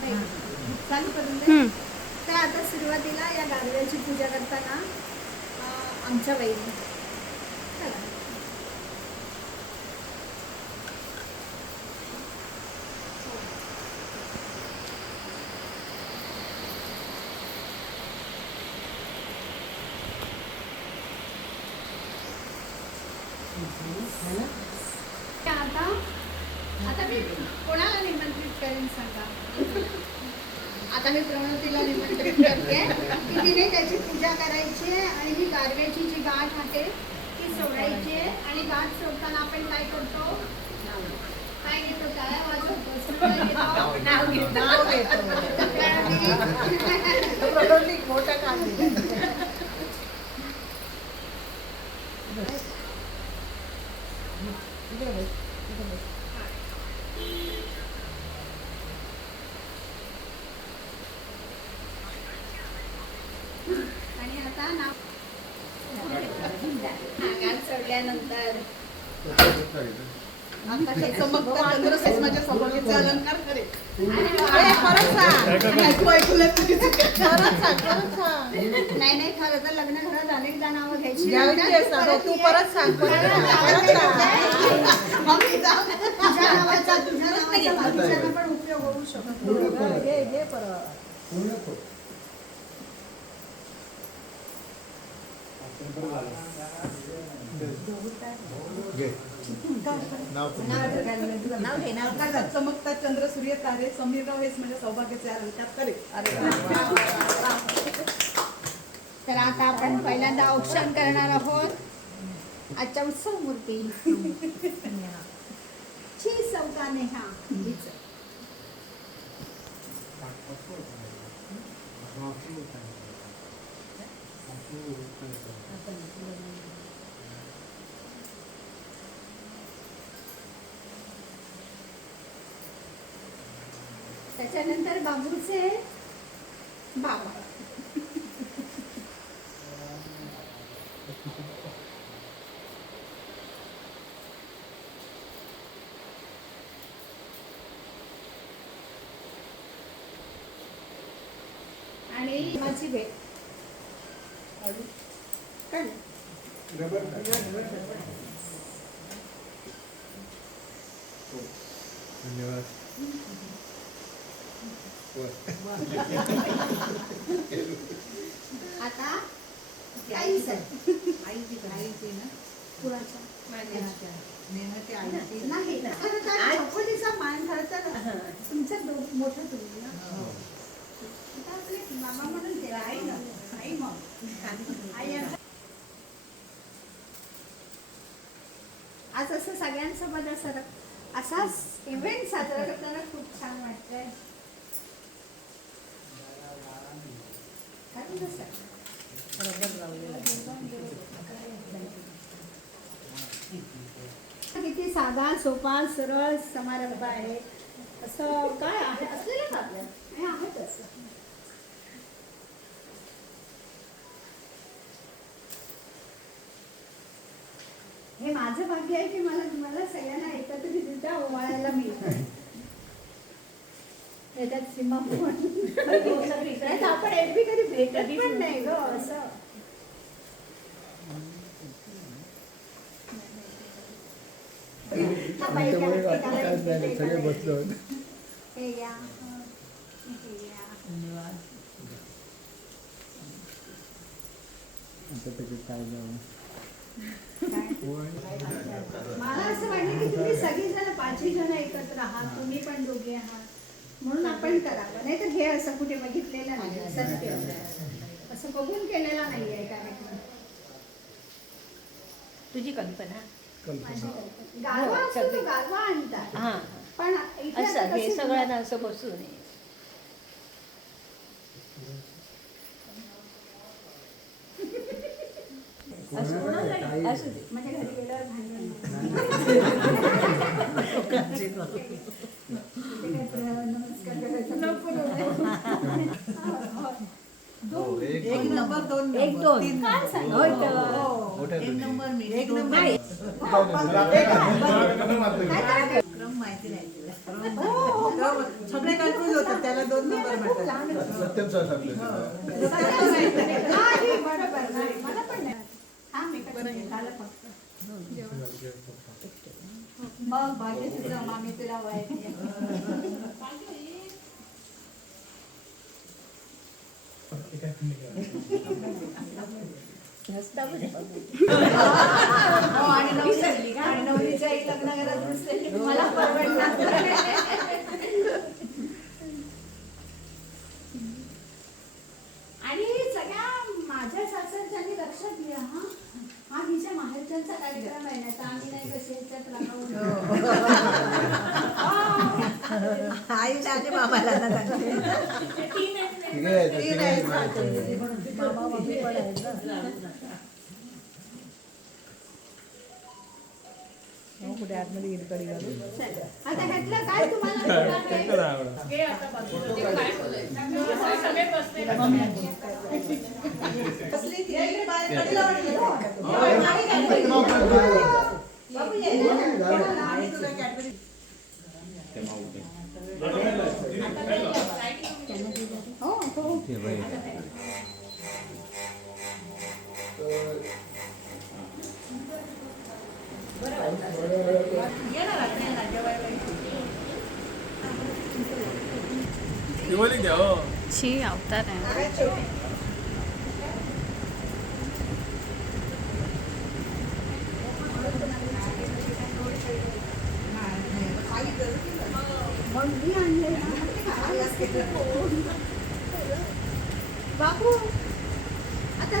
चालू करून दे तर आता सुरुवातीला या गारव्याची पूजा करताना अं, आमच्या चला. आता आता मी करेन सांगा. आता मी प्रणवतीला निमंत्रित करते. की तिने त्याची पूजा करायची आहे आणि ही गारव्याची जी गाठ आहे ती सोडायची आहे. आणि गाठ सोडताना आपण काय करतो? काय घेतो? टाळ्या वाजवतो. नाव घेतो. मोठं काम माझ्या अलंकार खरंच सांग. ऐकू ऐकूला. खरंच सांग, खरंच सांग. नाही नाही खरं तर लग्न घरात अनेकदा नावं घ्यायची आहे. तू. परत सांग परत सांग. मम्मी. तुझ्या नावाचा तुझ्या नावाचा बाकीच्यांना पण उपयोग होऊ शकतो घे घे परत नाव घे नाव आकाशात चमकता चंद्र सूर्य तारे. समीरराव हेच म्हणजे सौभाग्याचे अलंकार करे. तर आता आपण पहिल्यांदा औक्षण करणार आहोत. आजच्या उत्सव मूर्ती. ची चौकाने हा त्याच्यानंतर बाबूचे बाबा. आणि माझी भेट काय? आता नाही. धन्यवाद आता आईच आहे कुणाच्या? नाही. खरं तर चौकटीचा मान खरं तर तुमचं दो- मोठं तुम्ही ना. आता आपले मामा म्हणून केला आई ना. आई मग. आई आज असं सगळ्यांसोबत असं असाच इव्हेंट साजरा करताना खूप छान वाटतंय काय म्हणतो सर किती साधा सोपा सरळ समारंभ आहे. असं काय आहे? असलेलं आपल्या हे आहे हे माझं भाग्य आहे की मला तुम्हाला सगळ्यांना एकत्रितरित्या ओवाळायला मिळतं त्याच्यात सीमा पण. आपण एरवी कधी भेटत पण नाही ग असं. हा, बाई, त्या व्यक्तीला सगळे बसलो. हे या. हे या. काय जाऊ मला असं वाटलं की तुम्ही सगळीजण पाचही जण एकत्र आहात. तुम्ही पण दोघे आहात. म्हणून आपण करावं. नाही तर हे असं कुठे बघितलेलं नाही. सत्य. असं बघून केलेला नाही आहे कार्यक्रम तुझी कल्पना? असतो आणतात हा पण इथे असं आता हे कसं- सगळ्यांना असं बसू नये असं असू दे. माझ्या घरी गेल्यावर भांडण एक नंबर दोन एक नंबर, दोन. तीन काय. सांग होय तर. हो. एक नंबर मी. एक नंबर. नाही. क्रम माहिती नाही सगळे कन्फ्युज होतात त्याला दोन नंबर म्हणतात सत्यम सर सांगले मग भाग्य तुझं मामी तुला हो, आणि नवरी- आणि नवरीच्या आई लग्न नसलेली मला परवडणार आणि सगळ्या माझ्या सासरच्यांनी लक्षात घ्या हा हा माहेरच्यांचा कार्यक्रम आहे ना तर आम्ही नाही कसे ह्याच्यात राहून आई राजे मामाला ना. सांगते ठीक आहे ठीक आहे मामा मम्मी पण आहेत ना. कुठे आतमध्ये गेली कडी घालून? आता छी अवतार आहे. मग बाबू